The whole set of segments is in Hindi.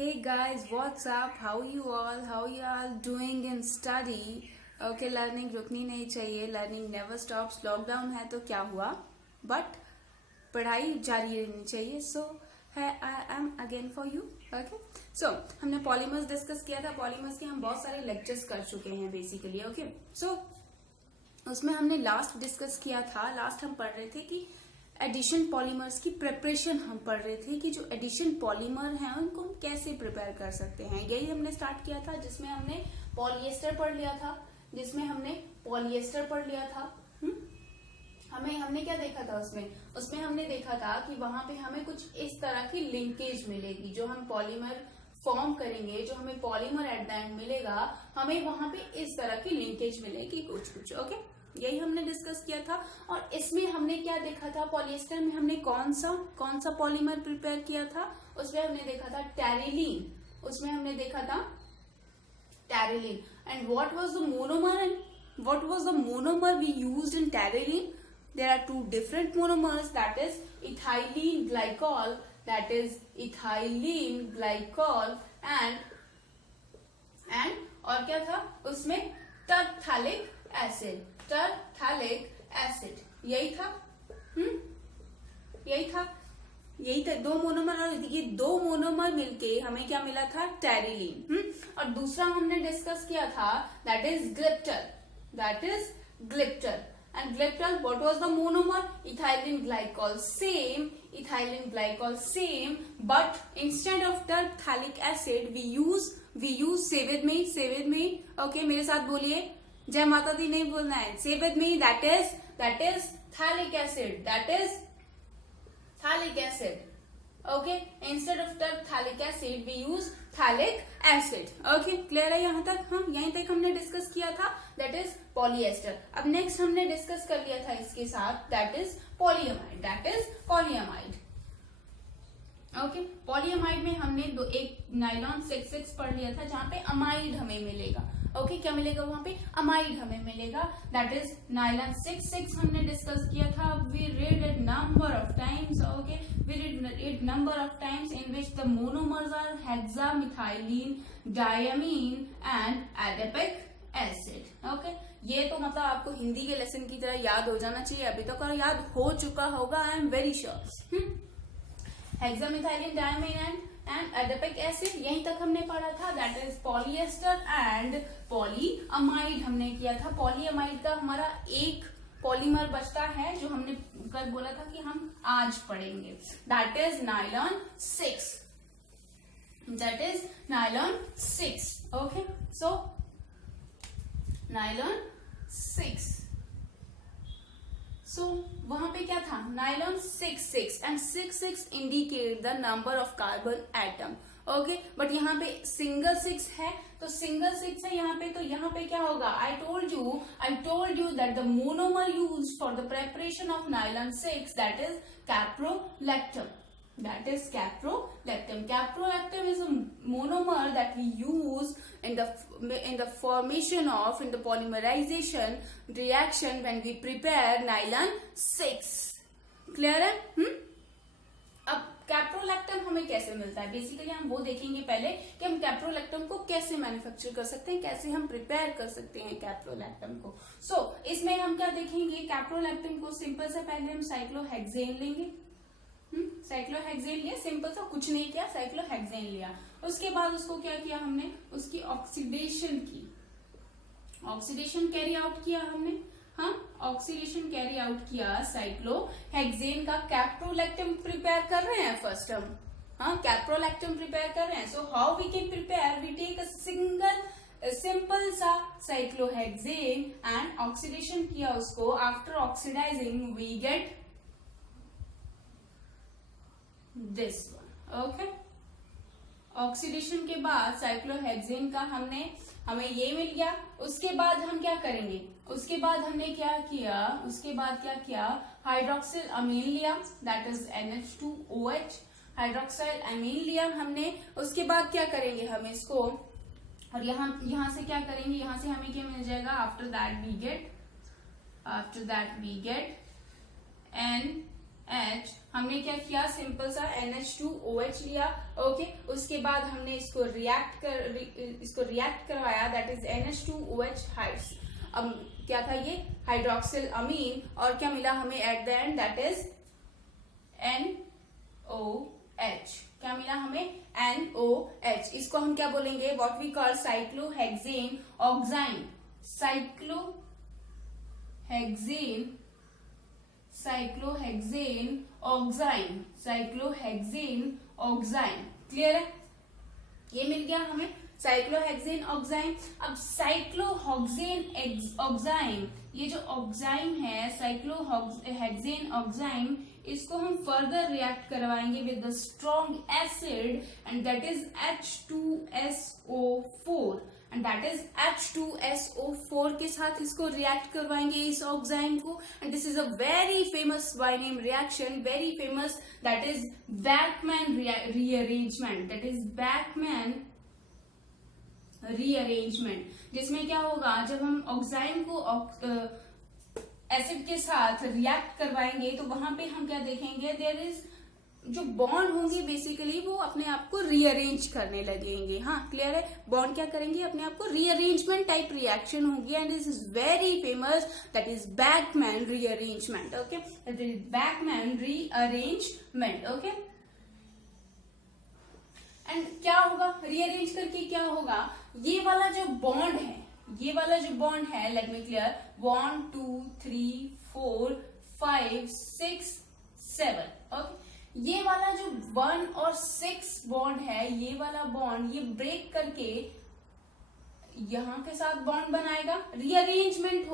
Hey guys, what's up? How you all? How you all doing in study? Okay, learning रुकनी नहीं चाहिए. Learning never stops. Lockdown है तो क्या हुआ? But पढ़ाई जारी रहनी चाहिए. So I am again for you. Okay. So हमने पॉलीमर्स डिस्कस किया था. पॉलीमर्स के हम बहुत सारे लेक्चर्स कर चुके हैं बेसिकली. Okay. So उसमें हमने लास्ट डिस्कस किया था. लास्ट हम पढ़ रहे थे कि एडिशन पॉलीमर्स की प्रिपरेशन हम पढ़ रहे थे कि जो एडिशन पॉलीमर हैं उनको हम कैसे प्रिपेयर कर सकते हैं. यही हमने स्टार्ट किया था जिसमें हमने पॉलिएस्टर पढ़ लिया था. हमने क्या देखा था उसमें हमने देखा था कि वहां पे हमें कुछ इस तरह की लिंकेज मिलेगी. जो हम पॉलीमर फॉर्म करेंगे, जो हमें पॉलीमर एट द एंड मिलेगा, हमें वहां पे इस तरह की लिंकेज मिलेगी कुछ. ओके, यही हमने डिस्कस किया था. और इसमें हमने क्या देखा था, पॉलिएस्टर में हमने कौन सा पॉलीमर प्रिपेयर किया था. उसमें हमने देखा था terylene. And what was the monomer we used in terylene. There are two different monomers, that is ethylene glycol and और क्या था उसमें, टरथैलिक एसिड. यही था दो मोनोमर. और ये दो मोनोमर मिलके हमें क्या मिला था, टेरिलीन. और दूसरा हमने डिस्कस किया था that is glyptal. And glyptal what was the monomer, ethylene glycol same but instead of terephthalic acid we use सेविड में. ओके, मेरे साथ बोलिए, जय माता दी नहीं बोलना है. Say with me, that is phthalic acid. Okay, instead of terephthalic acid we use phthalic acid. Okay, clear है यहाँ तक. हम यहीं तक हमने डिस्कस किया था, दैट इज पॉलिएस्टर. अब नेक्स्ट हमने डिस्कस कर लिया था इसके साथ, that is polyamide. Okay, polyamide में हमने एक नाइलॉन 6 पढ़ लिया था जहां पे अमाइड हमें मिलेगा. ओके, क्या मिलेगा वहां पे, अमाइड हमें मिलेगा, दैट इज नाइलॉन 6 हमने डिस्कस किया था. We read it number of times. Okay, we read it number of times in which the monomers are hexamethylene, diamine and adipic acid. Okay, ये तो मतलब आपको हिंदी के लेसन की तरह याद हो जाना चाहिए. अभी तक तो याद हो चुका होगा, I am very sure. Hexamethylene, diamine and adipic acid, यहीं तक हमने पढ़ा था. That is polyester and polyamide हमने किया था. पॉलीअमाइड का हमारा एक पॉलीमर बचता है जो हमने कल बोला था कि हम आज पढ़ेंगे, that is nylon 6. Okay, so nylon 6. सो वहां पे क्या था, nylon 6 and 6 indicate the number of carbon atom. Okay, but यहाँ पे सिंगल 6 है, तो सिंगल 6 है यहाँ पे, तो यहाँ पे क्या होगा, आई told you that the monomer used for the preparation of nylon 6 that is caprolactam. Caprolactam is a monomer that we use in the formation of, in the polymerization reaction when we prepare nylon 6. Clear है? अब कैप्रोलैक्टम हमें कैसे मिलता है, बेसिकली हम वो देखेंगे पहले कि हम कैप्रोलैक्टम को कैसे मैन्युफैक्चर कर सकते हैं, कैसे हम प्रिपेयर कर सकते हैं कैप्रोलैक्टम को. सो इसमें हम क्या देखेंगे, कैप्रोलैक्टम को सिंपल से पहले हम साइक्लोहेक्सेन लेंगे. साइक्लोहेक्सेन लिया, सिंपल सा कुछ नहीं किया, साइक्लोहेक्सेन लिया. उसके बाद उसको क्या किया हमने, उसकी ऑक्सीडेशन कैरी आउट किया हमने. ऑक्सीडेशन कैरी आउट किया साइक्लोहेक्सेन का. कैप्रोलैक्टम प्रिपेयर कर रहे हैं फर्स्ट हम. कैप्रोलैक्टम प्रिपेयर कर रहे हैं. So how we can prepare, we take a simple सा साइक्लोहेक्सेन एंड ऑक्सीडेशन किया उसको. After oxidizing we get this one. Okay, oxidation के बाद साइक्लोहेक्सेन का हमें ये मिल गया. उसके बाद हम क्या करेंगे, उसके बाद हमने क्या किया, हाइड्रोक्सिल अमीन लिया, दैट इज NH2OH. हाइड्रोक्साइल अमीन लिया हमने. उसके बाद क्या करेंगे हम इसको, और यहाँ से क्या करेंगे, यहाँ से हमें क्या मिल जाएगा, after that we get H हमने क्या किया, सिंपल सा NH2OH लिया, ओके। उसके बाद हमने इसको रिएक्ट करवाया, दैट इज NH2OH हाइड्स। अब क्या था ये, हाइड्रोक्सिल अमीन, और क्या मिला हमें at the end, that is NOH। क्या मिला हमें, NOH। इसको हम क्या बोलेंगे, what we call cyclohexane oxime, cyclohexane oxime. Clear है, ये मिल गया हमें साइक्लोहेक्सेन ऑक्साइन। अब साइक्लोहेक्सेन ऑक्साइन, ये जो ऑक्साइन है साइक्लोहेक्सेन ऑक्साइन, इसको हम फर्दर रिएक्ट करवाएंगे with the strong acid, and that is H2SO4, and that is H2SO4 के साथ इसको रिएक्ट करवाएंगे इस ऑक्साइन को, and this is a very famous by name reaction, very famous, that is Beckmann rearrangement, that is Beckmann rearrangement. जिसमें क्या होगा, जब हम ऑक्साइन को एसिड के साथ रिएक्ट करवाएंगे तो वहां पे हम क्या देखेंगे, देयर इज जो बॉन्ड होंगे बेसिकली वो अपने आप को रीअरेंज करने लगेंगे। हाँ, क्लियर है, बॉन्ड क्या करेंगे, अपने आप को रीअरेंजमेंट टाइप रिएक्शन होगी, and this is very famous, that is Beckmann rearrangement, okay, that is Beckmann rearrangement, okay. And क्या होगा, रीअरेंज करके क्या होगा, ये वाला जो बॉन्ड है, ये वाला जो बॉन्ड है, लेट मी क्लियर, 1 2 3 4 5 6 7, ओके। ये वाला जो 1 और 6 बॉन्ड है, ये वाला बॉन्ड ये ब्रेक करके यहां के साथ बॉन्ड बनाएगा, रीअरेंजमेंट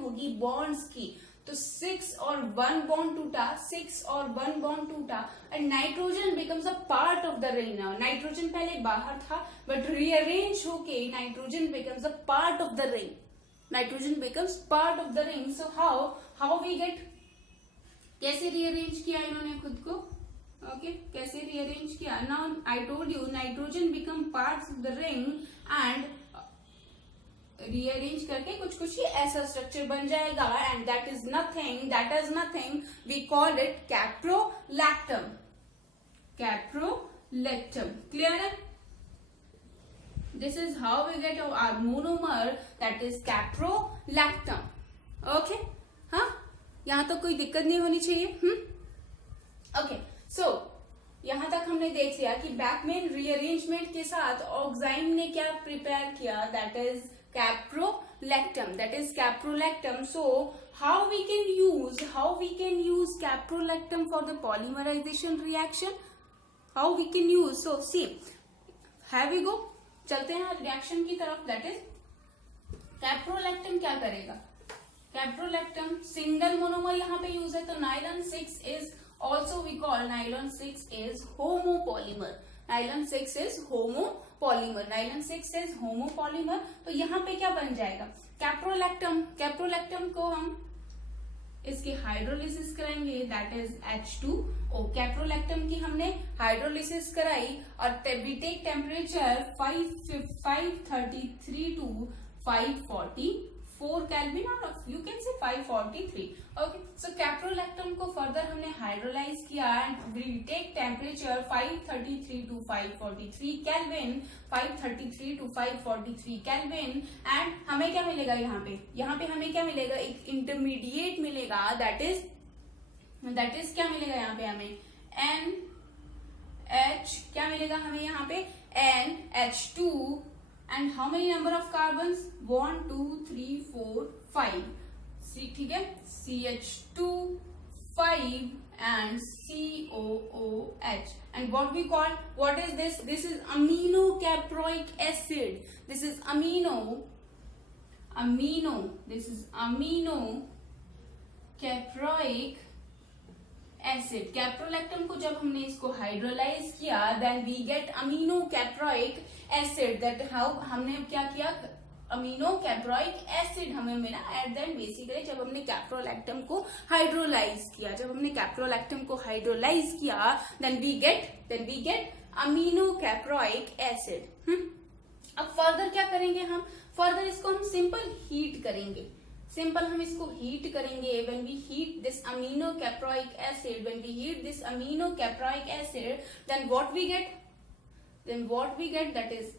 होगी बॉन्ड्स की। तो 6 और 1 बॉन्ड टूटा, 6 और 1 बॉन्ड टूटा, and nitrogen becomes a part of the ring. Now nitrogen पहले बाहर था, बट रीअरेंज होके nitrogen becomes a part of the ring, nitrogen becomes part of the ring. So how we get, कैसे रीअरेंज किया इन्होंने खुद को, ओके, कैसे रीअरेंज किया, now I told you nitrogen become parts of the ring, and rearrange करके कुछ ही ऐसा स्ट्रक्चर बन जाएगा, and that is nothing, we call it caprolactam, clear है, this is how we get our monomer, that is caprolactam, okay. हाँ, यहां तो कोई दिक्कत नहीं होनी चाहिए, ओके। सो यहां तक हमने देख लिया कि बैकमैन रीअरेंजमेंट के साथ ऑक्साइन ने क्या प्रिपेयर किया, that is caprolactam. So how we can use caprolactam for the polymerization reaction? How we can use? So see, here we go. चलते हैं रिएक्शन की तरफ। दैट इज कैप्रोलैक्टम क्या करेगा, कैप्रोलैक्टम सिंगल मोनोमर यहाँ पे यूज है, तो nylon 6 is also we call nylon 6 is homopolymer, nylon 6 is homopolymer. तो यहाँ पे क्या बन जाएगा, कैप्रोलैक्टम को हम इसकी हाइड्रोलिसिस कराएंगे, दैट इज H2O। कैप्रोलैक्टम की हमने हाइड्रोलिसिस कराई, और we take temperature 533 to 544 kelvin, और you can say 543, okay. So caprolactam को फर्दर हमने हाइड्रोलाइज किया, and we take temperature 533 to 543 kelvin, 533 to 543 kelvin, and हमें क्या मिलेगा, यहाँ पे हमें क्या मिलेगा, एक इंटरमीडिएट मिलेगा, दैट इज क्या मिलेगा यहाँ पे हमें NH, क्या मिलेगा हमें यहाँ पे NH2, and how many number of carbons, 1 2 3 4 5, ठीक है, CH2 5 and COOH, and what is this is aminocaproic acid, this is aminocaproic acid. Caprolactam को जब हमने इसको हाइड्रोलाइज किया, then we get aminocaproic acid, that how हमने क्या किया, अमीनोकैप्रोइक एसिड हमें मिला एट देन बेसिकली जब हमने कैप्रोलैक्टम को हाइड्रोलाइज किया, then we get aminocaproic acid. अब फर्दर क्या करेंगे हम, फर्दर इसको हम सिंपल हीट करेंगे, सिंपल हम इसको हीट करेंगे. When we heat this amino caproic acid, when we heat this amino caproic acid, then what we get, that is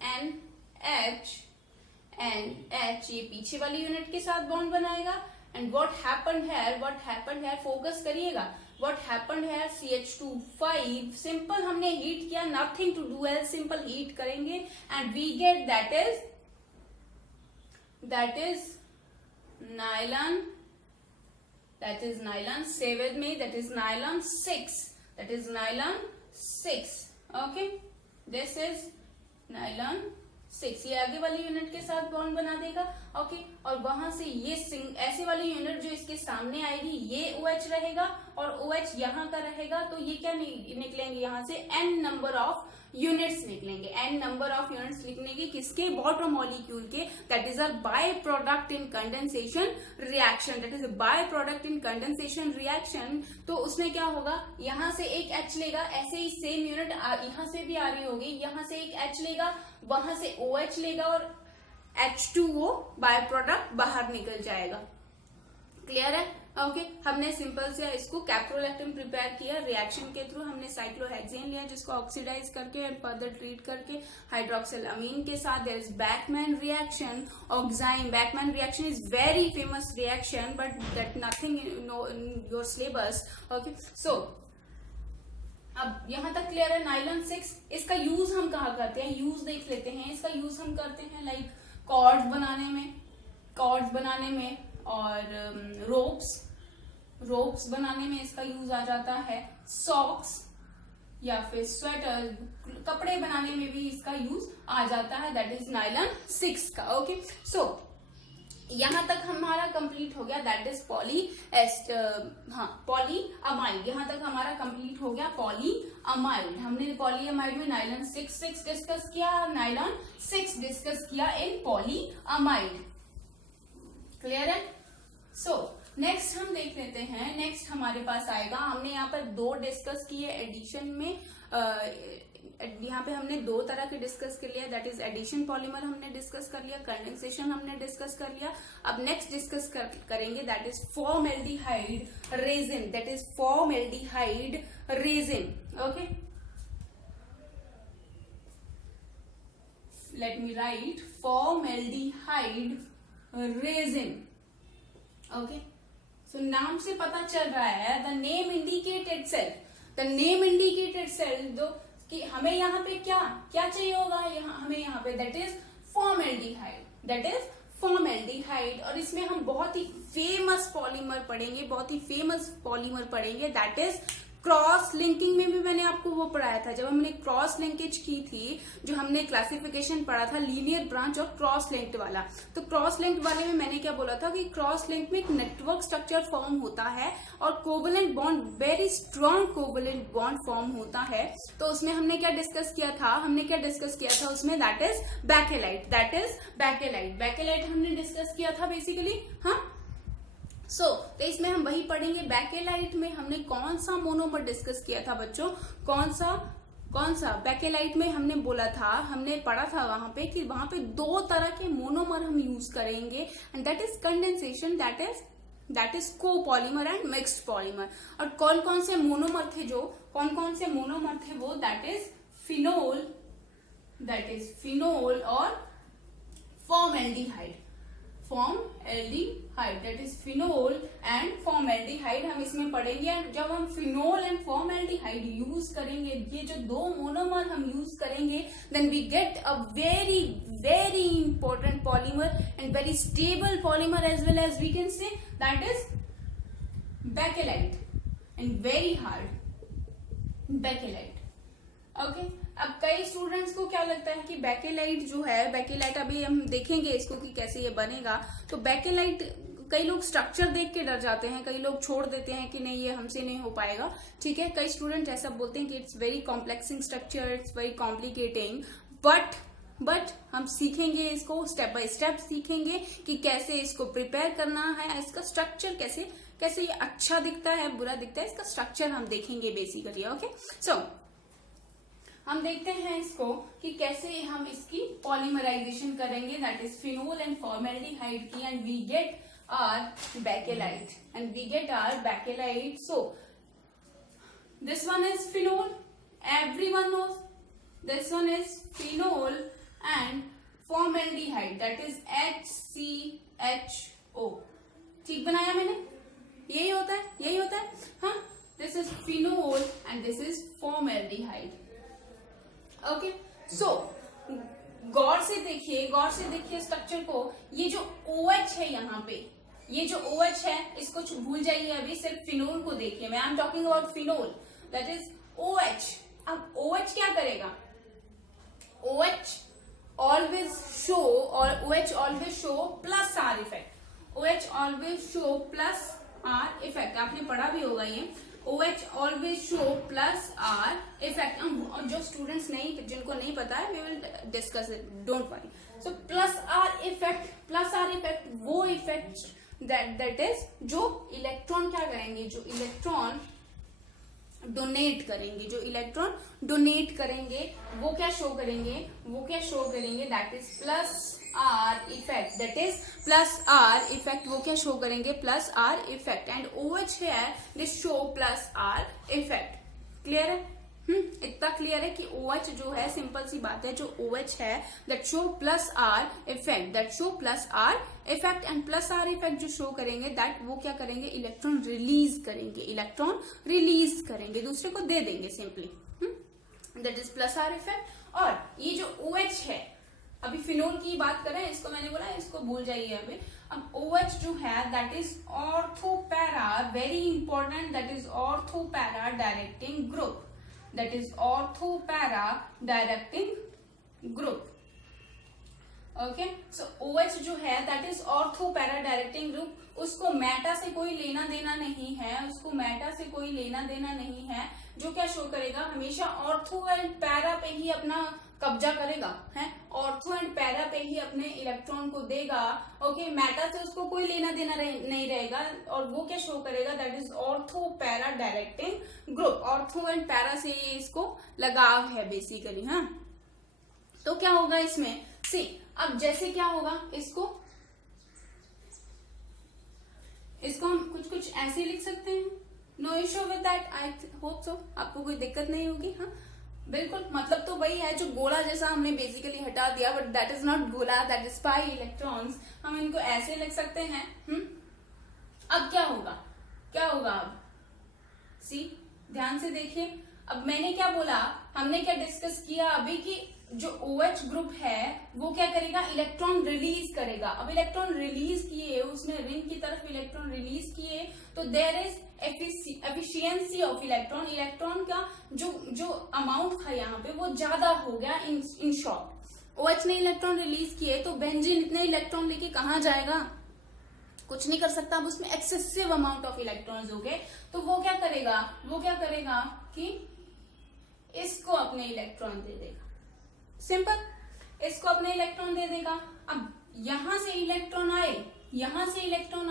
NH. ये पीछे वाली यूनिट के साथ बॉन्ड बनाएगा. And what happened here, focus करिएगा. What happened here, CH2 simple हमने हीट किया, nothing to do else, simple heat करेंगे and we get that is nylon. Say with me, that is nylon 6. Okay, this is nylon 6. ये आगे वाली यूनिट के साथ बॉन्ड बना देगा. ओके, और वहां से ये ऐसे वाली यूनिट जो इसके सामने आएगी, ये OH रहेगा और OH यहाँ का रहेगा. तो ये क्या निकलेंगे यहाँ से, n नंबर ऑफ यूनिट्स निकलेंगे. n नंबर ऑफ यूनिट्स निकलेंगे किसके, वाटर मॉलिक्यूल के. That is a by product in condensation reaction. तो उसमें क्या होगा, यहाँ से एक H लेगा, ऐसे ही सेम यूनिट यहाँ से भी आ रही होगी, यहाँ से एक H लेगा, वहां से OH लेगा और H2O बाय प्रोडक्ट बाहर निकल जाएगा. क्लियर है? ओके, हमने सिंपल से इसको कैप्रोलैक्टम प्रिपेयर किया. रिएक्शन के थ्रू हमने साइक्लोहेक्सेन लिया, जिसको ऑक्सीडाइज करके एंड फर्दर ट्रीट करके हाइड्रोक्सिल अमीन के साथ. There is Beckmann reaction, oxime. Beckmann reaction is very famous reaction, but that nothing in your syllabus. Okay, so अब यहां तक क्लियर है. नाइलॉन 6, इसका यूज हम कहाँ करते हैं, यूज देख लेते हैं. इसका यूज हम करते हैं लाइक कॉर्ड्स बनाने में और रोप्स बनाने में इसका यूज आ जाता है. सॉक्स या फिर स्वेटर, कपड़े बनाने में भी इसका यूज आ जाता है. दैट इज नाइलॉन 6 का. ओके, सो यहां तक हमारा कंप्लीट हो गया. That is polyamide. यहां तक हमारा कंप्लीट हो गया पॉलीअमाइड. हमने पॉलीअमाइड में नाइलॉन 6 डिस्कस किया, नाइलॉन 6 डिस्कस किया इन पॉलीअमाइड. क्लियर है? सो नेक्स्ट हम देख लेते हैं. नेक्स्ट हमारे पास आएगा, हमने यहाँ पर 2 डिस्कस किए एडिशन में. यहाँ पे हमने 2 तरह के डिस्कस कर लिया. दैट इज एडिशन पॉलीमर हमने डिस्कस कर लिया, कंडेंसेशन हमने डिस्कस कर लिया. अब नेक्स्ट डिस्कस करेंगे, that is formaldehyde resin. Okay, let me write formaldehyde resin. Okay, so नाम से पता चल रहा है, द नेम इंडिकेट इटसेल्फ दो कि हमें यहाँ पे क्या चाहिए होगा. हमें यहाँ पे दैट इज फॉर्मल्डिहाइड. और इसमें हम बहुत ही फेमस पॉलीमर पढ़ेंगे. दैट इज क्रॉस लिंकिंग में भी मैंने आपको वो पढ़ाया था, जब हमने क्रॉस लिंकेज की थी, जो हमने क्लासिफिकेशन पढ़ा था लीनियर ब्रांच और क्रॉस लिंक्ड वाला. तो क्रॉस लिंक्ड वाले में मैंने क्या बोला था कि क्रॉस लिंक में एक नेटवर्क स्ट्रक्चर फॉर्म होता है और covalent bond, very strong covalent bond form होता है. तो उसमें हमने क्या डिस्कस किया था, उसमें दैट इज बैकेलाइट. बैकेलाइट हमने डिस्कस किया था बेसिकली. हाँ, तो इसमें हम वही पढ़ेंगे. बैकेलाइट में हमने कौन सा मोनोमर डिस्कस किया था बच्चों, कौन सा बैकेलाइट में हमने पढ़ा था वहां पे कि वहां पे 2 तरह के मोनोमर हम यूज करेंगे. And that is condensation, that is copolymer and mixed polymer. और कौन से मोनोमर थे वो, दैट इज फिनोल और formaldehyde. That is phenol and formaldehyde हम इसमें पढ़ेंगे. एंड जब हम फिनोल एंड फॉर्मल्डिहाइड यूज करेंगे, ये जो 2 मोनोमर हम यूज करेंगे, then we get a very very important polymer and very stable polymer as well as we can say that is bakelite and very hard bakelite. Okay, अब कई स्टूडेंट्स को क्या लगता है कि बैकेलाइट अभी हम देखेंगे इसको कि कैसे ये बनेगा. तो बैकेलाइट कई लोग स्ट्रक्चर देख के डर जाते हैं, कई लोग छोड़ देते हैं कि नहीं ये हमसे नहीं हो पाएगा. ठीक है, कई स्टूडेंट ऐसा बोलते हैं कि it's very complexing structure, it's very complicating. But हम सीखेंगे इसको, स्टेप बाय स्टेप सीखेंगे कि कैसे इसको प्रिपेयर करना है, इसका स्ट्रक्चर कैसे ये अच्छा दिखता है, बुरा दिखता है, इसका स्ट्रक्चर हम देखेंगे बेसिकली. ओके, सो हम देखते हैं इसको कि कैसे हम इसकी पॉलीमराइजेशन करेंगे. That is phenol and formaldehyde की. And we get our bakelite, and we get our bakelite. So this one is phenol, everyone knows. This one is phenol and formaldehyde, that is HCHO. ठीक बनाया मैंने, यही होता है, यही होता है. हाँ, this is phenol and this is formaldehyde. Okay, so गौर से देखिए स्ट्रक्चर को. ये जो OH है यहाँ पे, ये जो OH है इसको भूल जाइए, अभी सिर्फ फिनोल को देखिए. मैं I am talking about phenol, that is OH. अब OH क्या करेगा? OH always show plus R effect. OH always show plus R effect. आपने पढ़ा भी होगा ये. OH always show plus R effect. जो स्टूडेंट्स जिनको नहीं पता है, we will discuss it. Don't worry. So plus R effect वो इफेक्ट that is जो इलेक्ट्रॉन क्या करेंगे, जो इलेक्ट्रॉन डोनेट करेंगे वो क्या शो करेंगे, that is plus are effect. वो क्या शो करेंगे? Plus are effect. And OH है this show plus are effect. Clear है? इतना क्लियर है कि OH जो है, सिंपल सी बात है, जो OH है that show plus are effect, and plus are effect जो शो करेंगे दैट वो क्या करेंगे? इलेक्ट्रॉन रिलीज करेंगे, दूसरे को दे देंगे simply. That is plus are effect. और ये जो OH है, अभी फिनोल की बात करें, इसको मैंने बोला इसको भूल जाइए अभी. अब OH जो है that is ortho para, very important, that is ortho para directing group. That is orthopara directing group. Okay, so OH जो है that is orthopara directing group. उसको मेटा से कोई लेना देना नहीं है, जो क्या शो करेगा? हमेशा ऑर्थो एंड पैरा पे ही अपना कब्जा करेगा, है, ऑर्थो एंड पैरा पे ही अपने इलेक्ट्रॉन को देगा. ओके, मेटा से उसको कोई लेना देना नहीं रहेगा, और वो क्या शो करेगा? That is ortho para directing group. Ortho and para से ये इसको लगाव है बेसिकली. हाँ, तो क्या होगा इसमें? सी, अब जैसे क्या होगा, इसको हम कुछ ऐसे लिख सकते हैं. No issue with that, I hope so. आपको कोई दिक्कत नहीं होगी. हाँ, बिल्कुल, मतलब तो वही है जो गोला जैसा हमने बेसिकली हटा दिया, बट दैट इज नॉट गोला, दैट इज पाई इलेक्ट्रॉन्स. हम इनको ऐसे लिख सकते हैं. अब क्या होगा अब? सी, ध्यान से देखिए. अब मैंने क्या बोला, हमने क्या डिस्कस किया अभी कि जो OH ग्रुप है वो क्या करेगा? इलेक्ट्रॉन रिलीज करेगा. अब इलेक्ट्रॉन रिलीज किए, उसने रिंग की तरफ इलेक्ट्रॉन रिलीज किए, तो there is efficiency of electron का जो अमाउंट था यहाँ पे वो ज्यादा हो गया. इन शॉर्ट, OH ने इलेक्ट्रॉन रिलीज किए तो बेंजीन इतने इलेक्ट्रॉन लेके कहाँ जाएगा? कुछ नहीं कर सकता. अब उसमें एक्सेसिव अमाउंट ऑफ इलेक्ट्रॉन्स हो गए, तो वो क्या करेगा कि इसको अपने इलेक्ट्रॉन दे देगा. सिंपल, इसको अपने इलेक्ट्रॉन दे देगा. अब यहां से इलेक्ट्रॉन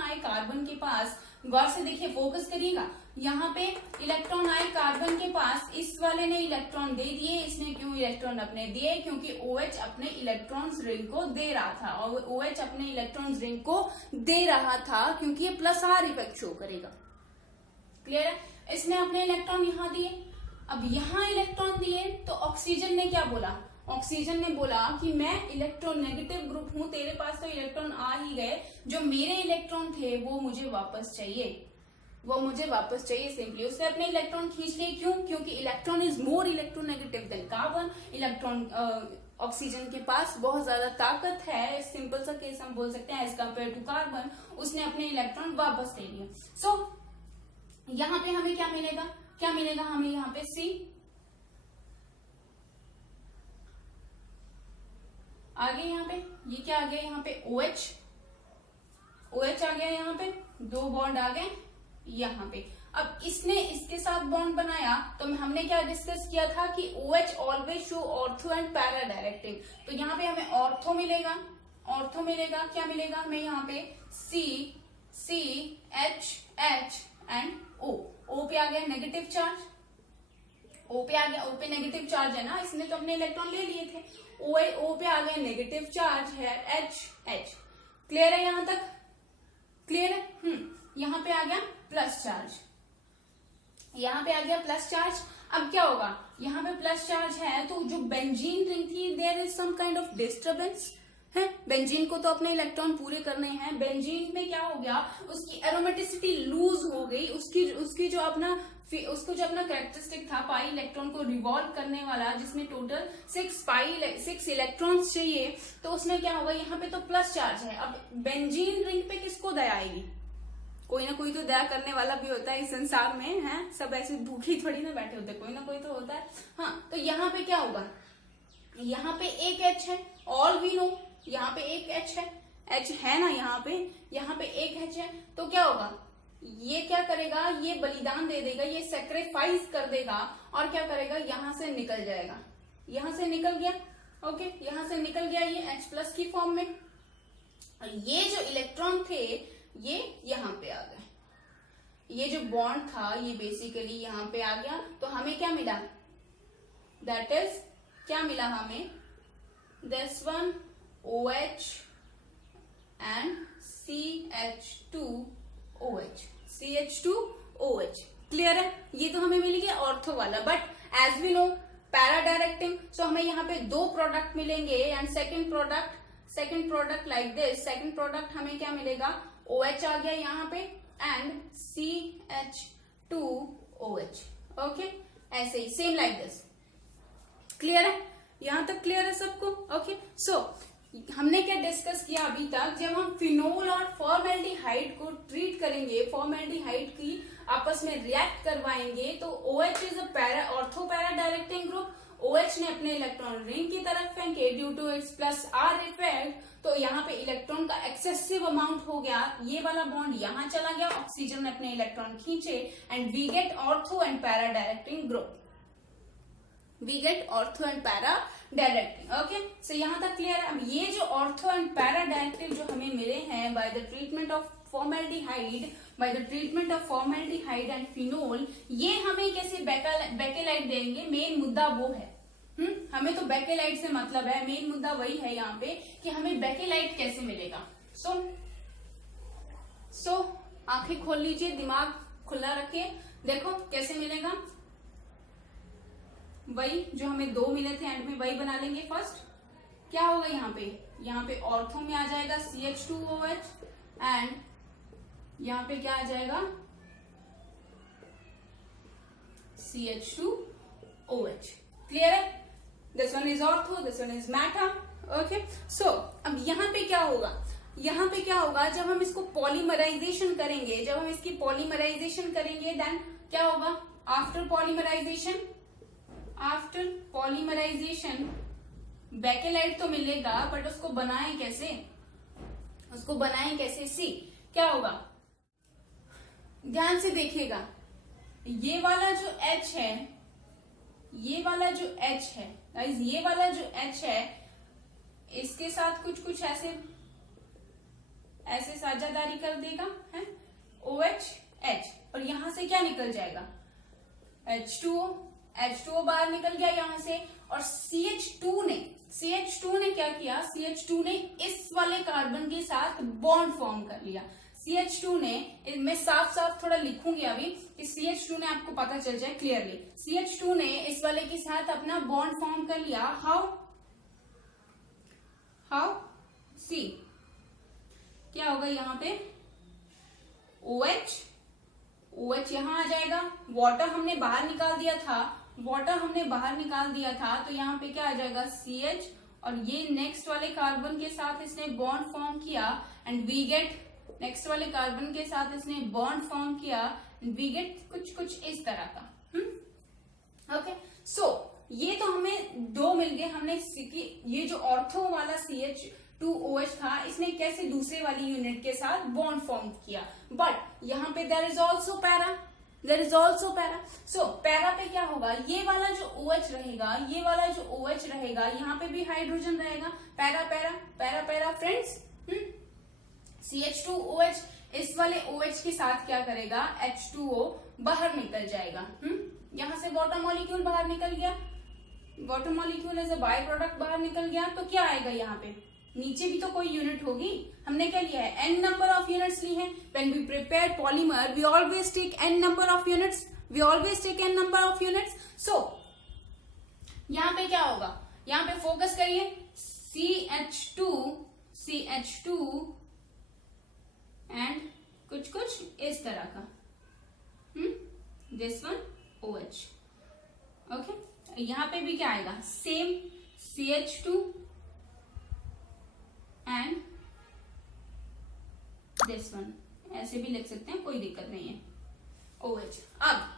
आए कार्बन के पास. गौर से देखिए, फोकस करिएगा. यहाँ पे इलेक्ट्रॉन आए कार्बन के पास, इस वाले ने इलेक्ट्रॉन दे दिए. इसने क्यों इलेक्ट्रॉन अपने दिए? क्योंकि OH अपने इलेक्ट्रॉन्स रिंग को दे रहा था, और OH अपने इलेक्ट्रॉन्स रिंग को दे रहा था क्योंकि ये प्लस आर इफेक्ट शो करेगा. क्लियर है? इसने अपने इलेक्ट्रॉन यहाँ दिए. अब यहाँ इलेक्ट्रॉन दिए तो ऑक्सीजन ने क्या बोला? ऑक्सीजन ने बोला कि मैं इलेक्ट्रोनेगेटिव ग्रुप हूं, तेरे पास तो इलेक्ट्रॉन आ ही गए, जो मेरे इलेक्ट्रॉन थे वो मुझे वापस चाहिए. सिंपली उसने अपने इलेक्ट्रॉन खींच लिए. क्यों? क्योंकि electron is more electronegative than carbon. Electron oxygen के पास बहुत ज्यादा ताकत है, सिंपल सा केस हम बोल सकते हैं, एज कम्पेयर टू कार्बन. उसने अपने इलेक्ट्रॉन वापस ले लिए. सो यहाँ पे हमें क्या मिलेगा? हमें यहाँ पे सी आगे. यहाँ पे ये क्या आ गया? यहाँ पे OH आ गया. यहाँ पे 2 बॉन्ड आ गए यहाँ पे. अब इसने इसके साथ बॉन्ड बनाया, तो हमने क्या डिस्कस किया था कि OH always show ortho and para directing. तो यहाँ पे हमें ऑर्थो मिलेगा. क्या मिलेगा हमें यहाँ पे? C H एंड O पे आ गया नेगेटिव चार्ज. O पे नेगेटिव चार्ज है ना, इसने तो अपने इलेक्ट्रॉन ले लिए थे. O पे आ गया नेगेटिव चार्ज है H. क्लियर है यहाँ तक? क्लियर है? यहाँ पे आ गया प्लस चार्ज, यहाँ पे आ गया प्लस चार्ज। अब क्या होगा, यहाँ पे प्लस चार्ज है तो जो बेंजीन रिंग थी there is some kind of disturbance है। बेंजीन को तो अपने इलेक्ट्रॉन पूरे करने हैं, बेंजीन में क्या हो गया, उसकी एरोमेटिसिटी लूज हो गई, उसकी जो अपना उसको जो अपना कैरेक्टरिस्टिक था पाई इलेक्ट्रॉन को रिवॉल्व करने वाला, जिसमें टोटल 6 इलेक्ट्रॉन्स चाहिए, तो उसमें क्या होगा, यहाँ पे तो प्लस चार्ज है। अब बेंजीन रिंग पे किसको दया आएगी, कोई ना कोई तो दया करने वाला भी होता है इस संसार में, है सब ऐसे भूखे थोड़ी ना बैठे होते, कोई ना कोई तो होता है। हाँ, तो यहाँ पे क्या होगा, यहाँ पे एक H है, ऑल वी नो यहाँ पे एक H है ना, यहाँ पे एक H है, तो क्या होगा, ये क्या करेगा, ये बलिदान दे देगा, ये सेक्रीफाइस कर देगा और क्या करेगा, यहां से निकल जाएगा, यहां से निकल गया। ओके, यहां से निकल गया ये H प्लस की फॉर्म में, और ये जो इलेक्ट्रॉन थे ये यहाँ पे आ गए, ये जो बॉन्ड था ये बेसिकली यहाँ पे आ गया। तो हमें क्या मिला, दैट इज क्या मिला हमें, this one OH and CH2OH। Clear है, ये तो हमें मिल गया ऑर्थो वाला। But as we know para directing, so हमें यहाँ पे दो प्रोडक्ट मिलेंगे and second product like this, second product हमें क्या मिलेगा, OH आ गया यहाँ पे एंड CH2OH। ओके, ऐसे ही सेम लाइक दिस। क्लियर है, यहां तक क्लियर है सबको? ओके, सो हमने क्या डिस्कस किया अभी तक, जब हम फिनोल और फॉर्मेल्डिहाइड को ट्रीट करेंगे, फॉर्मेल्डिहाइड की आपस में रिएक्ट करवाएंगे, तो OH is a ortho para directing group. OH ने अपने इलेक्ट्रॉन रिंग की तरफ फेंके due to its plus R effect, तो यहाँ पे इलेक्ट्रॉन का एक्सेसिव अमाउंट हो गया, ये वाला बॉन्ड यहाँ चला गया, ऑक्सीजन ने अपने इलेक्ट्रॉन खींचे and we get ortho and para directing group, we get ortho and para directing. Okay, so यहाँ तक क्लियर है। अब ये जो ऑर्थो एंड पैरा डायरेक्टिव जो हमें मिले हैं by the treatment of formaldehyde and phenol, ये हमें कैसे बेकेलाइट देंगे, मेन मुद्दा वो है। हमें तो बेकेलाइट से मतलब है, मेन मुद्दा वही है यहाँ पे कि हमें बेकेलाइट कैसे मिलेगा। सो आंखें खोल लीजिए, दिमाग खुला रखिए, देखो कैसे मिलेगा। वही जो हमें दो मिले थे एंड में वही बना लेंगे। फर्स्ट क्या होगा, यहाँ पे ऑर्थो में आ जाएगा CH2OH एंड यहाँ पे क्या आ जाएगा CH2OH। क्लियर है, this one is ortho, this one is meta. Okay, so अब यहाँ पे क्या होगा, जब हम इसको पॉलीमराइजेशन करेंगे, देन क्या होगा, आफ्टर पॉलीमराइजेशन बेकेलाइट तो मिलेगा, बट उसको बनाएं कैसे, सी क्या होगा, ध्यान से देखिएगा, ये वाला जो H है, इसके साथ कुछ ऐसे साझेदारी कर देगा, है OH H, और यहां से क्या निकल जाएगा, H2O बाहर निकल गया यहाँ से, और CH2 ने क्या किया, CH2 ने इस वाले कार्बन के साथ बॉन्ड फॉर्म कर लिया। CH2 ने, मैं साफ थोड़ा लिखूंगी अभी कि CH2 ने आपको पता चल जाए क्लियरली, CH2 ने इस वाले के साथ अपना बॉन्ड फॉर्म कर लिया। हाउ सी क्या होगा, यहाँ पे OH यहाँ आ जाएगा, वाटर हमने बाहर निकाल दिया था, तो यहाँ पे क्या आ जाएगा CH, और ये नेक्स्ट वाले कार्बन के साथ इसने बॉन्ड फॉर्म किया एंड वी गेट, नेक्स्ट वाले कार्बन के साथ इसने बॉन्ड फॉर्म किया एंड वी गेट कुछ इस तरह का। ओके, सो ये तो हमें दो मिल गए, हमने ये जो ऑर्थो वाला CH2OH था, इसने कैसे दूसरे वाली यूनिट के साथ बॉन्ड फॉर्म किया, बट यहाँ पे there is also para. So para पे क्या होगा, ये वाला जो OH रहेगा, यहाँ पे भी हाइड्रोजन रहेगा, पैरा फ्रेंड्स। CH2OH इस वाले OH के साथ क्या करेगा, H2O बाहर निकल जाएगा। यहाँ से वाटर मॉलिक्यूल बाहर निकल गया, water molecule as a by product बाहर निकल गया, तो क्या आएगा यहाँ पे, नीचे भी तो कोई यूनिट होगी। हमने क्या लिया है, n नंबर ऑफ यूनिट्स ली है। When we prepare polymer we always take n number of units, we always take n number of units. So यहाँ पे क्या होगा, यहाँ पे फोकस करिए, CH2 एंड कुछ कुछ इस तरह का, दिस वन OH। ओके, यहाँ पे भी क्या आएगा, same CH2 and this one, ऐसे भी लिख सकते हैं, कोई दिक्कत नहीं है, OH। अब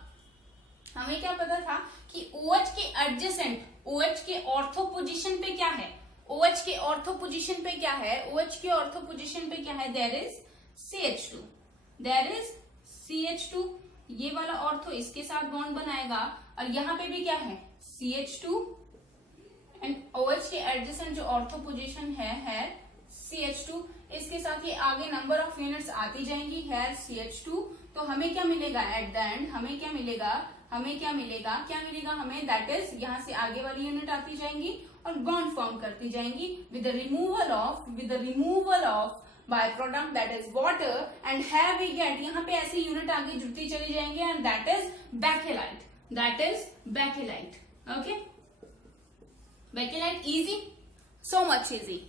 हमें क्या पता था कि OH के एडजेसेंट, OH के ऑर्थो पोजीशन पे क्या है, OH के ऑर्थो पोजीशन पे क्या है, OH के ऑर्थो पोजीशन पे क्या है, there is CH2, there is CH2। ये वाला ऑर्थो इसके साथ बॉन्ड बनाएगा, और यहाँ पे भी क्या है, CH2 एंड OH के एडजेसेंट जो ऑर्थो पोजीशन है CH2। इसके साथ ये आगे नंबर ऑफ यूनिट्स आती जाएंगी, है CH2। तो हमें क्या मिलेगा एट द एंड, हमें क्या मिलेगा, क्या मिलेगा हमें, दैट इज यहाँ से आगे वाली यूनिट आती जाएंगी और बॉन्ड फॉर्म करती जाएंगी with the removal of byproduct that is water, and have we get, यहाँ पे ऐसी यूनिट आगे जुड़ती चली जाएंगे, and that is bakelite. Okay, bakelite easy, so much easy.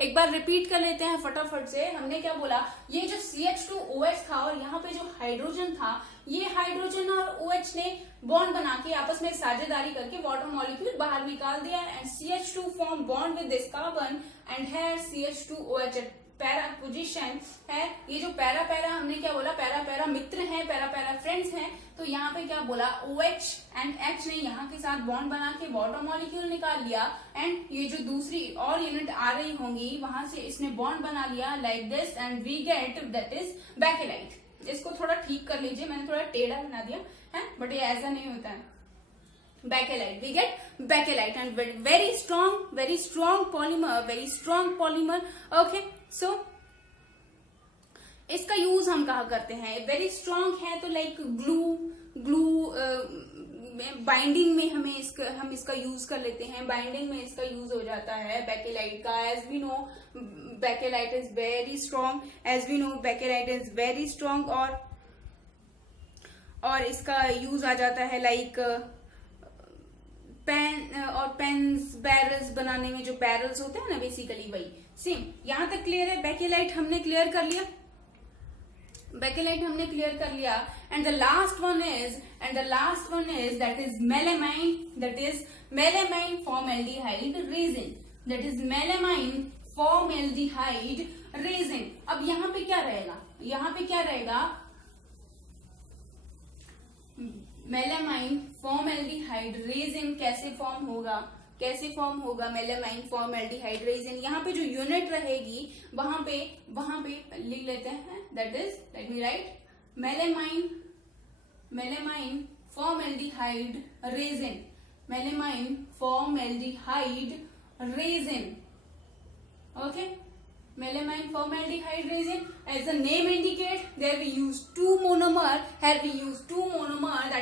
एक बार रिपीट कर लेते हैं फटाफट से। हमने क्या बोला, ये जो CH2OH था और यहाँ पे जो हाइड्रोजन था, ये हाइड्रोजन और OH ने बॉन्ड बना के आपस में साझेदारी करके वाटर मॉलिक्यूल बाहर निकाल दिया, and CH2 form bond with this carbon, and है CH2OH पैरा पोजीशन है। ये जो पैरा हमने क्या बोला, पैरा मित्र हैं, पैरा फ्रेंड्स हैं। तो यहाँ पे क्या बोला, OH एंड H ने यहाँ के साथ बॉन्ड बना के वाटर मॉलिक्यूल निकाल लिया, एंड ये जो दूसरी और यूनिट आ रही होंगी वहां से इसने बॉन्ड बना लिया like this, and we get that is bakelite. इसको थोड़ा ठीक कर लीजिए, मैंने थोड़ा टेढ़ा बना दिया है, बट ये ऐसा नहीं होता है। Bakelite, we get Bakelite, and very strong polymer. Okay, so इसका यूज हम कहा करते हैं, वेरी स्ट्रॉन्ग है तो लाइक ग्लू बाइंडिंग में हम इसका यूज कर लेते हैं, बाइंडिंग में इसका यूज हो जाता है बैकेलाइट का। As we know bakelite is very strong, और इसका यूज आ जाता है लाइक पेन्स बैरल्स बनाने में, जो बैरल्स होते हैं ना बेसिकली वही सेम। यहां तक क्लियर है, बैकेलाइट हमने क्लियर कर लिया, and the last one is that is melamine formaldehyde resin. अब यहाँ पे क्या रहेगा, मेलामाइन फॉर्मल्डिहाइड रेजिन कैसे फॉर्म होगा मेलामाइन फॉर्मल्डिहाइड रेजिन। यहाँ पे जो यूनिट रहेगी वहां पे लिख लेते हैं, that is, late me right, melamine formaldehyde resin. Okay, melamine formaldehyde resin, as the name indicates, there we use two monomer, that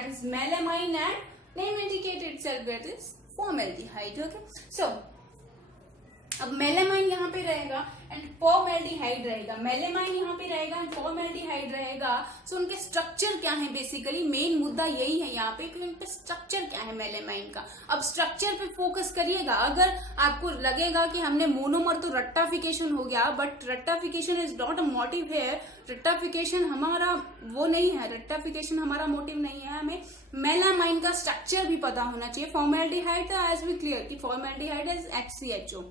is melamine, and name indicates itself, that is formaldehyde. Okay, so अब मेलामाइन यहाँ पे रहेगा एंड फॉर्मल्डिहाइड रहेगा, मेलामाइन यहाँ पे रहेगा एंड फॉर्मल्डिहाइड रहेगा। सो उनके स्ट्रक्चर क्या है, बेसिकली मेन मुद्दा यही है यहाँ पे कि उनके स्ट्रक्चर क्या है मेलामाइन का। अब स्ट्रक्चर पे फोकस करिएगा। अगर आपको लगेगा कि हमने मोनोमर तो रट्टाफिकेशन हो गया, बट रट्टाफिकेशन इज नॉट अ मोटिव है, रट्टाफिकेशन हमारा वो नहीं है, रट्टाफिकेशन हमारा मोटिव नहीं है। हमें मेलामाइन का स्ट्रक्चर भी पता होना चाहिए। फॉर्मल्डिहाइड था एज वी क्लियर कि फॉर्मल्डिहाइड इज HCHO,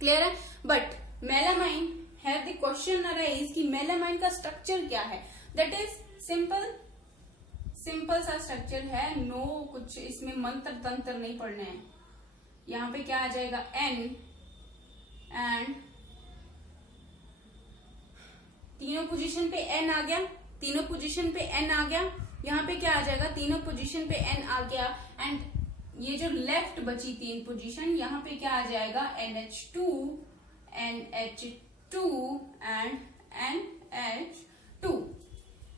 क्लियर है। बट मेलामाइन है द क्वेश्चन अराइज कि मेलामाइन का स्ट्रक्चर क्या है, दैट इज सिंपल सा स्ट्रक्चर है, नो कुछ इसमें मंत्र तंत्र नहीं पढ़ने हैं। यहाँ पे क्या आ जाएगा, N एंड तीनों पोजीशन पे N आ गया, यहाँ पे क्या आ जाएगा, तीनों पोजीशन पे N आ गया, एंड ये जो लेफ्ट बची तीन पोजीशन, यहाँ पे क्या आ जाएगा, NH2 and NH2।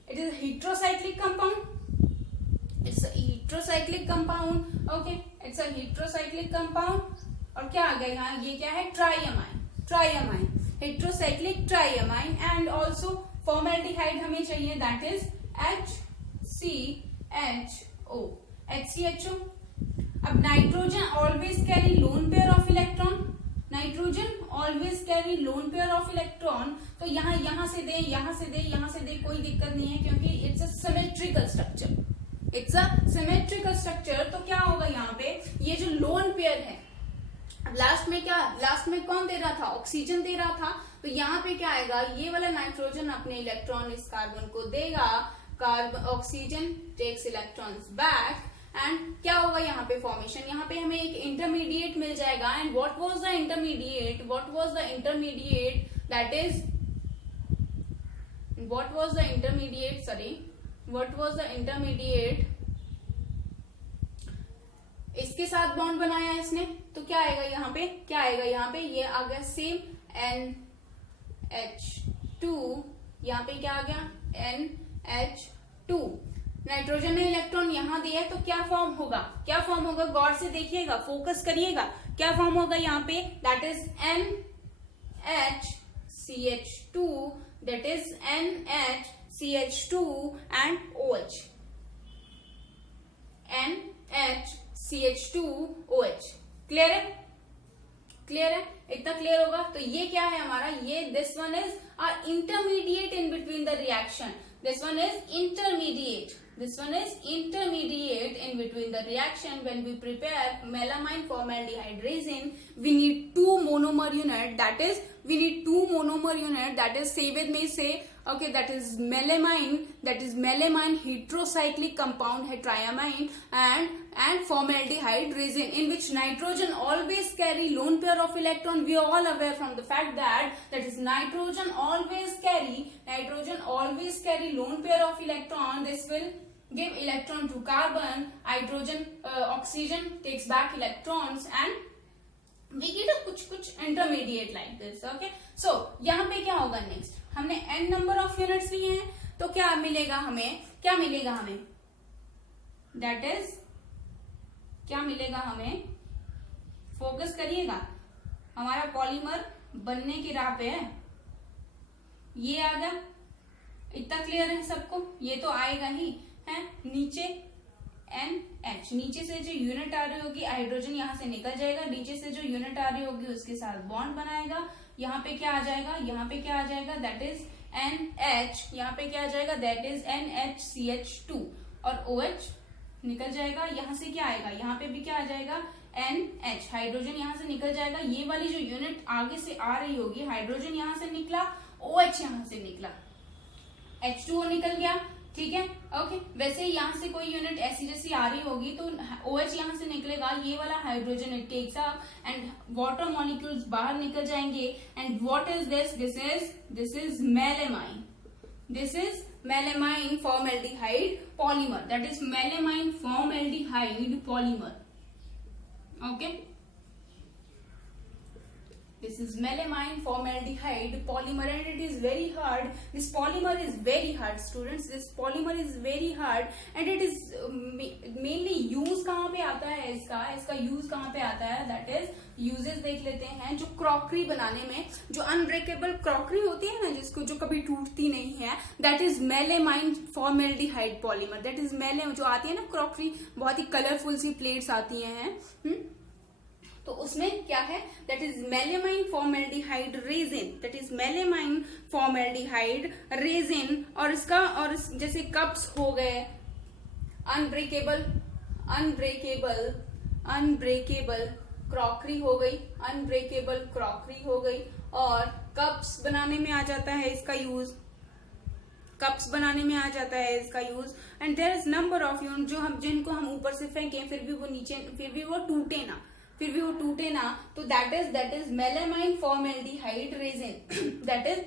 It is a heterocyclic compound. Okay, it's a heterocyclic compound. और क्या आ गया यहाँ, ये क्या है, ट्राइअमाइन, हेट्रोसाइक्लिक ट्राइअमाइन। एंड ऑल्सो फॉर्मेल्डिहाइड हमें चाहिए, दैट इज HCHO। अब nitrogen always carry lone pair of electron, तो यहाँ से दे, यहाँ से दे, कोई दिक्कत नहीं है, क्योंकि इट्स अ सिमेट्रिकल स्ट्रक्चर। तो क्या होगा यहाँ पे, ये जो लोन पेयर है, लास्ट में कौन दे रहा था, ऑक्सीजन दे रहा था, तो यहाँ पे क्या आएगा, ये वाला नाइट्रोजन अपने इलेक्ट्रॉन इस कार्बन को देगा, oxygen takes electrons back, and क्या होगा यहाँ पे फॉर्मेशन, यहाँ पे हमें एक इंटरमीडिएट मिल जाएगा। And what was the intermediate, इसके साथ बॉन्ड बनाया इसने, तो क्या आएगा यहाँ पे, ये आ गया सेम NH2, यहाँ पे क्या आ गया, NH2। नाइट्रोजन ने इलेक्ट्रॉन यहाँ दिया है, तो क्या फॉर्म होगा, गौर से देखिएगा, फोकस करिएगा, क्या फॉर्म होगा यहाँ पे, that is NHCH2, and OH, NHCH2OH। Clear है, इतना क्लियर होगा। तो ये क्या है हमारा, ये this one is intermediate in between the reaction, this one is intermediate in between the reaction. When we prepare melamine formaldehyde resin, we need two monomer unit, that is say with me, say, okay, that is melamine heterocyclic compound triamine and formaldehyde resin, in which nitrogen always carry lone pair of electron. We are all aware from the fact that is nitrogen always carry lone pair of electron. This will give electron to carbon, oxygen takes back electrons, and we get a कुछ intermediate like this. Okay, so यहाँ पे क्या होगा, नेक्स्ट हमने n नंबर ऑफ यूनिट्स लिए हैं, तो क्या मिलेगा हमें, दैट इज क्या मिलेगा हमें, फोकस करिएगा, हमारा पॉलीमर बनने की राह पे है, ये आ गया, इतना क्लियर है सबको, ये तो आएगा ही है। नीचे NH, नीचे से जो यूनिट आ रही होगी, हाइड्रोजन यहाँ से निकल जाएगा, नीचे से जो यूनिट आ रही होगी उसके साथ बॉन्ड बनाएगा, यहाँ पे क्या आ जाएगा, दैट इज NH, यहाँ पे क्या आ जाएगा, दैट इज NHCH2, और OH निकल जाएगा, यहाँ से क्या आएगा, यहाँ पे भी क्या आ जाएगा, NH, हाइड्रोजन यहाँ से निकल जाएगा, ये वाली जो यूनिट आगे से आ रही होगी, हाइड्रोजन यहाँ से निकला, OH यहाँ से निकला, H2O निकल गया, ठीक है, ओके। वैसे यहाँ से कोई यूनिट ऐसी जैसी आ रही होगी तो OH यहाँ से निकलेगा, ये वाला hydrogen it takes up and water molecules बाहर निकल जाएंगे, and what is this is melamine formaldehyde polymer, that is melamine formaldehyde polymer, okay, this is melamine formaldehyde polymer, and it is very hard. This polymer is very hard, students, this polymer is very hard, and it is mainly use कहाँ पे आता है, इसका use कहाँ पे आता है, that is uses देख लेते हैं, जो क्रॉकरी बनाने में, जो अनब्रेकेबल क्रॉकरी होती है ना, जो कभी टूटती नहीं है, that is melamine formaldehyde polymer, that is जो आती है ना क्रॉकरी, बहुत ही कलरफुल सी प्लेट्स आती हैं, तो उसमें क्या है, that is melamine formaldehyde resin, और इसका, और जैसे कप्स हो गए, अनब्रेकेबल क्रॉकरी हो गई, और कप्स बनाने में आ जाता है इसका use, and there is number of unit, जिनको हम ऊपर से फेंकें फिर भी वो टूटे ना, तो that is melamine formaldehyde resin, that is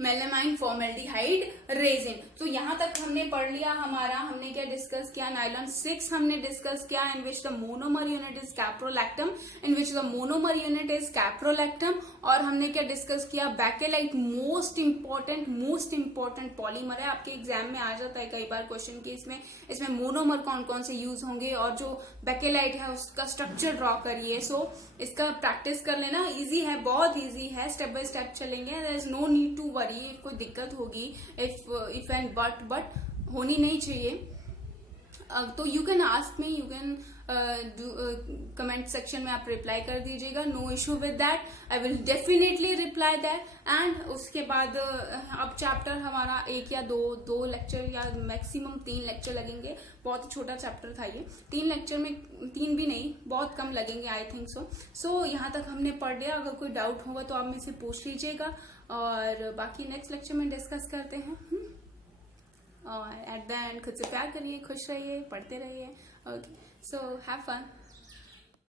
melamine formaldehyde resin. तो यहाँ तक हमने पढ़ लिया हमारा, हमने क्या डिस्कस किया, नायलॉन 6 हमने डिस्कस किया, in which the monomer unit is caprolactam, in which the monomer unit is caprolactam. और हमने क्या डिस्कस किया, बेकेलाइट मोस्ट इंपॉर्टेंट पॉलीमर है, आपके एग्जाम में आ जाता है कई बार क्वेश्चन की इसमें मोनोमर कौन कौन से यूज होंगे और जो बेकेलाइट है उसका स्ट्रक्चर ड्रॉ करिए। सो इसका प्रैक्टिस कर लेना, इजी है, बहुत इजी है, स्टेप बाय स्टेप चलेंगे, there is no need to worry, कोई दिक्कत होगी इफ एंड बट होनी नहीं चाहिए। तो you can ask me, you can comment section में आप रिप्लाई कर दीजिएगा, no issue with that, I will definitely reply that. And उसके बाद अब चैप्टर हमारा एक या दो लेक्चर या मैक्सिमम 3 लेक्चर लगेंगे, बहुत ही छोटा चैप्टर था ये, 3 लेक्चर में 3 भी नहीं, बहुत कम लगेंगे आई थिंक सो यहाँ तक हमने पढ़ लिया। अगर कोई डाउट होगा तो आप मुझसे पूछ लीजिएगा और बाकी नेक्स्ट लेक्चर में डिस्कस करते हैं। और एट द एंड खुद से प्यार करिए, खुश रहिए, पढ़ते रहिए। Okay, so have fun.